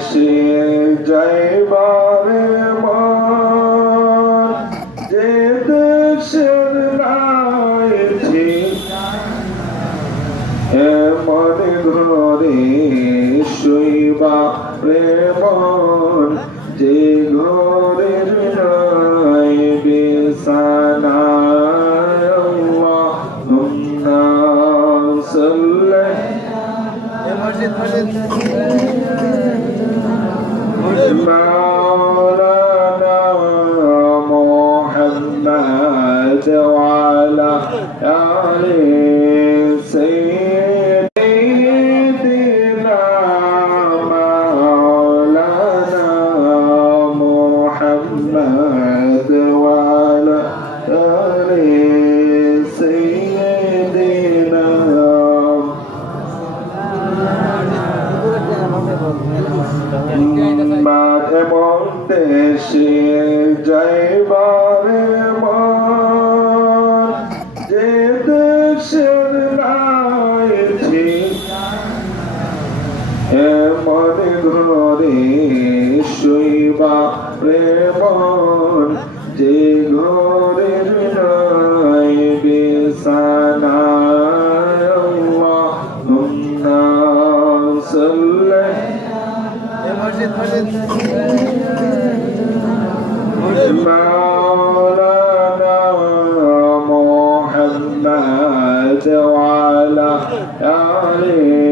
দেশে যাইবারে মন যে দেশের নাই এমন ঘরে শুইবা প্রেমন যে ঘরের নাই বিছানা আল্লাহুম্মা সাল্লি مولانا محمد وعلى آل سيدنا مولانا محمد وعلى آل سيدنا এমন দেশে যাইবারে মন যে দেশের নাই এমন ঘরে শুইবা প্রেমন যে ঘরের নাই বিছানা আল্লাহুম্মা সাল্লি مولانا محمد وعلى آله